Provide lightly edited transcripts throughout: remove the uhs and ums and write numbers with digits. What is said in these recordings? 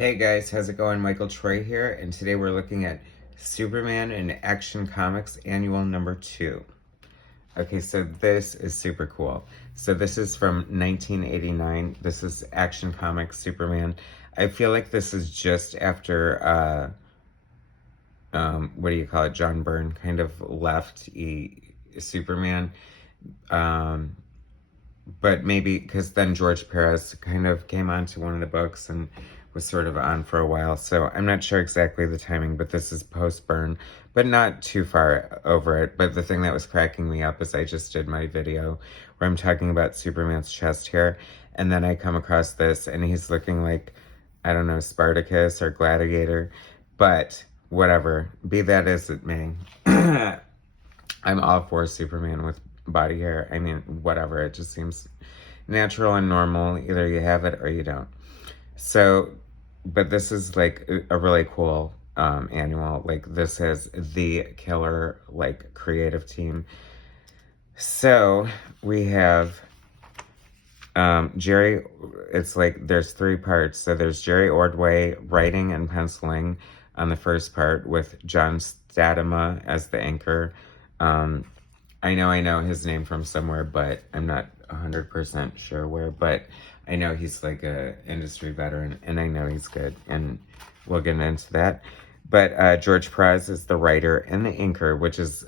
Hey guys, how's it going? Michael Troy here, and today we're looking at Superman in Action Comics Annual number 2. Okay, so this is super cool. So this is from 1989. This is Action Comics Superman. I feel like this is just after, what do you call it? John Byrne kind of left Superman. But maybe because then George Pérez kind of came onto one of the books and was sort of on for a while. So I'm not sure exactly the timing, but this is post-Burn, but not too far over it. But the thing that was cracking me up is I just did my video where I'm talking about Superman's chest hair, and then I come across this, and he's looking like, I don't know, Spartacus or Gladiator, but whatever, be that as it may. I'm all for Superman with body hair. I mean, whatever. It just seems natural and normal. Either you have it or you don't. So, but this is like a really cool annual. Like, this has the killer, like, creative team. So, we have Jerry. It's like there's 3 parts. So, there's Jerry Ordway writing and penciling on the first part with John Statama as the anchor. I know his name from somewhere, but I'm not 100% sure where, but I know he's like a industry veteran, and I know he's good, and we'll get into that. But George Pérez is the writer and the inker, which is,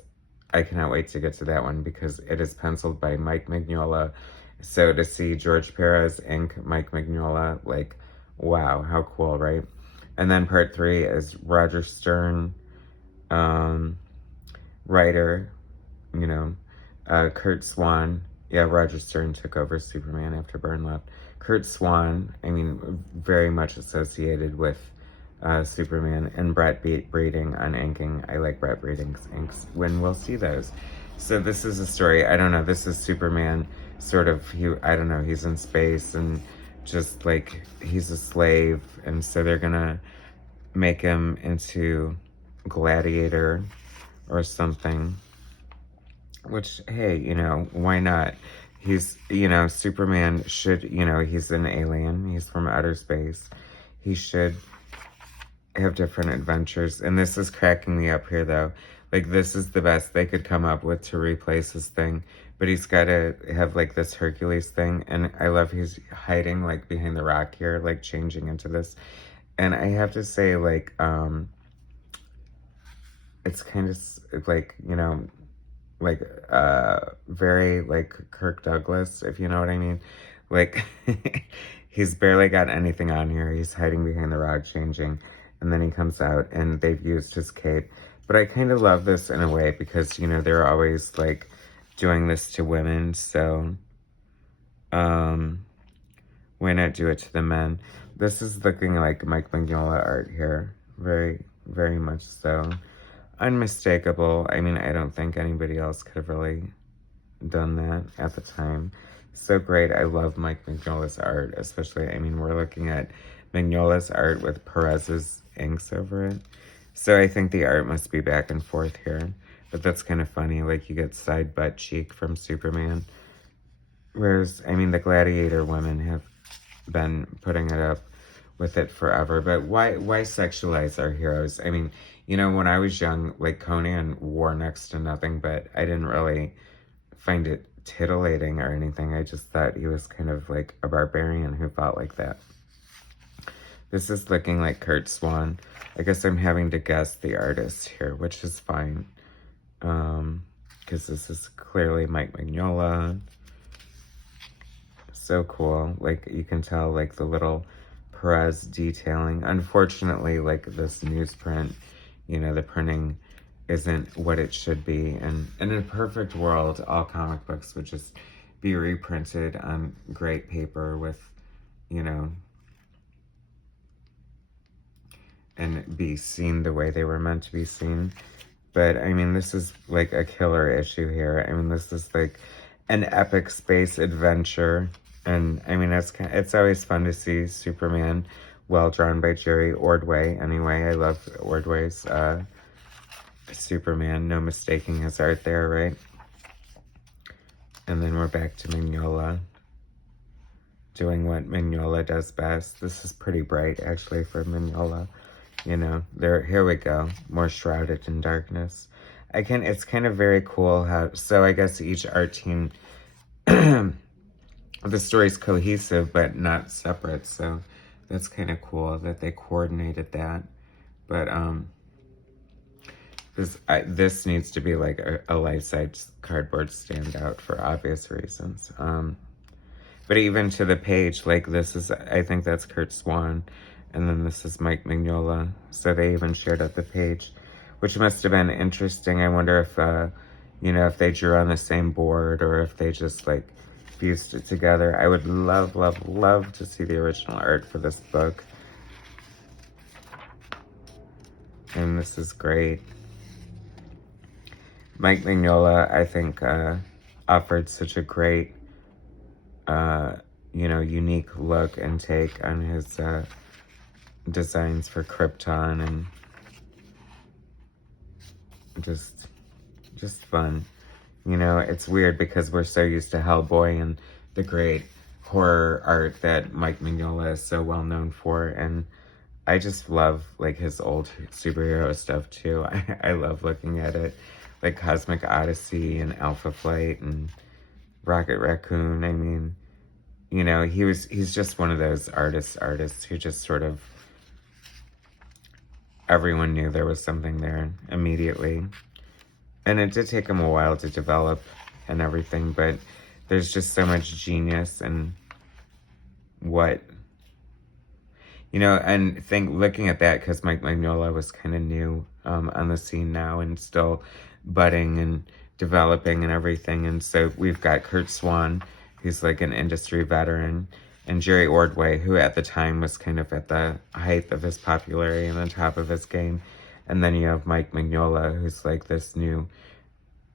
I cannot wait to get to that one because it is penciled by Mike Mignola. So to see George Pérez ink Mike Mignola, like, wow, how cool, right? And then part 3 is Roger Stern, writer, you know, Curt Swan. Yeah, Roger Stern took over Superman after Byrne left. Curt Swan, I mean, very much associated with Superman, and Brett Breeding on inking. I like Brett Breeding's inks when we'll see those. So this is a story, I don't know, this is Superman sort of, I don't know, he's in space and just like, he's a slave, and so they're gonna make him into Gladiator or something. Which, hey, you know, why not? He's, you know, Superman should, you know, he's an alien. He's from outer space. He should have different adventures. And this is cracking me up here, though. Like, this is the best they could come up with to replace his thing. But he's got to have, like, this Hercules thing. And I love he's hiding, like, behind the rock here, like, changing into this. And I have to say, like, it's kind of, like, you know, like, very, like, Kirk Douglas, if you know what I mean. Like, he's barely got anything on here. He's hiding behind the rock, changing, and then he comes out, and they've used his cape. But I kind of love this in a way, because, you know, they're always, like, doing this to women, so, why not do it to the men? This is looking like Mike Mignola art here. Very, very much so. Unmistakable. I mean, I don't think anybody else could have really done that at the time. So great. I love Mike Mignola's art, especially, I mean, we're looking at Mignola's art with Perez's inks over it. So I think the art must be back and forth here. But that's kind of funny. Like, you get side butt cheek from Superman. Whereas, I mean, the Gladiator women have been putting it up with it forever. But why sexualize our heroes? I mean, you know, when I was young, like, Conan wore next to nothing, but I didn't really find it titillating or anything. I just thought he was kind of like a barbarian who fought like that. This is looking like Curt Swan. I guess I'm having to guess the artist here, which is fine. Because this is clearly Mike Mignola. So cool. Like, you can tell, like, the little Perez detailing. Unfortunately, like, this newsprint, you know, the printing isn't what it should be. And in a perfect world, all comic books would just be reprinted on great paper with, you know, and be seen the way they were meant to be seen. But, I mean, this is, like, a killer issue here. I mean, this is, like, an epic space adventure. And, I mean, it's always fun to see Superman well drawn by Jerry Ordway. Anyway, I love Ordway's Superman. No mistaking his art there, right? And then we're back to Mignola. doing what Mignola does best. This is pretty bright, actually, for Mignola. You know, here we go. More shrouded in darkness. It's kind of very cool how, so I guess each art team, the story's cohesive, but not separate. So that's kind of cool that they coordinated that. But, this needs to be like a life-size cardboard standout for obvious reasons. But even to the page, like this is, I think that's Curt Swan, and then this is Mike Mignola. So they even shared up the page, which must have been interesting. I wonder if, you know, if they drew on the same board or if they just like fused it together. I would love, love, love to see the original art for this book. And this is great. Mike Mignola, I think, offered such a great, you know, unique look and take on his designs for Krypton, and just fun. You know, it's weird because we're so used to Hellboy and the great horror art that Mike Mignola is so well known for, and I just love like his old superhero stuff too. I love looking at it, like Cosmic Odyssey and Alpha Flight and Rocket Raccoon. I mean, you know, he's just one of those artists who just sort of, everyone knew there was something there immediately. And it did take him a while to develop and everything, but there's just so much genius and what, you know, and looking at that, because Mike Mignola was kind of new on the scene now and still budding and developing and everything. And so we've got Curt Swan, who's like an industry veteran, and Jerry Ordway, who at the time was kind of at the height of his popularity and the top of his game. And then you have Mike Mignola, who's like this new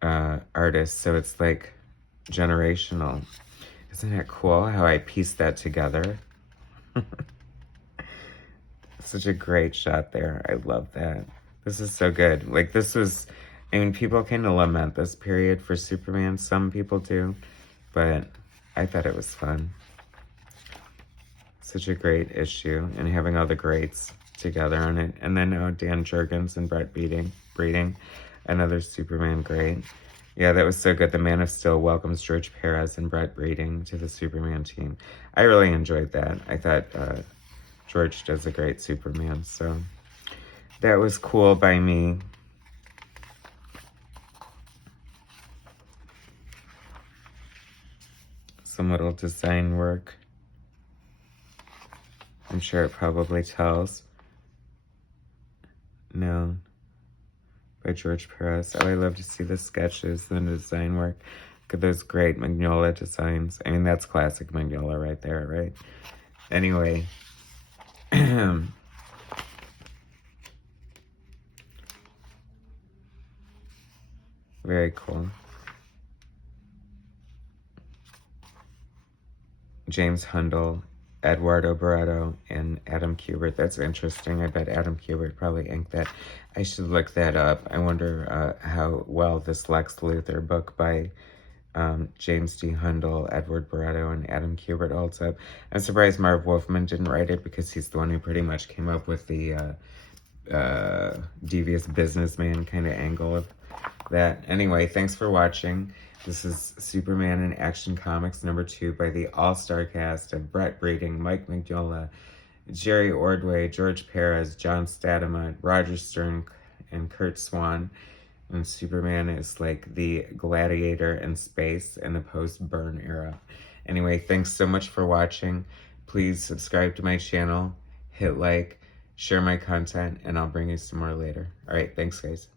artist. So it's like generational. Isn't it cool how I pieced that together? Such a great shot there. I love that. This is so good. Like this was, I mean, people kind of lament this period for Superman. Some people do, but I thought it was fun. Such a great issue, and having all the greats together on it. And then Dan Jurgens and Brett Breeding, another Superman great. Yeah, that was so good. The Man of Steel welcomes George Pérez and Brett Breeding to the Superman team. I really enjoyed that. I thought George does a great Superman, so that was cool by me. Some little design work. I'm sure it probably tells. No. By George Pérez. Oh, I love to see the sketches and the design work. Look at those great Mignola designs. I mean, that's classic Mignola right there, right? Anyway. Very cool. James Hundle, Eduardo Barreto, and Adam Kubert. That's interesting. I bet Adam Kubert probably inked that. I should look that up. I wonder how well this Lex Luthor book by James D. Hundle, Edward Barreto, and Adam Kubert holds up. I'm surprised Marv Wolfman didn't write it, because he's the one who pretty much came up with the devious businessman kind of angle of that. Anyway, thanks for watching. This is Superman in Action Comics #2 by the all-star cast of Brett Breeding, Mike Mignola, Jerry Ordway, George Pérez, John Stadamont, Roger Stern, and Curt Swan. And Superman is like the Gladiator in space in the post-Burn era. Anyway, thanks so much for watching. Please subscribe to my channel, hit like, share my content, and I'll bring you some more later. All right, thanks, guys.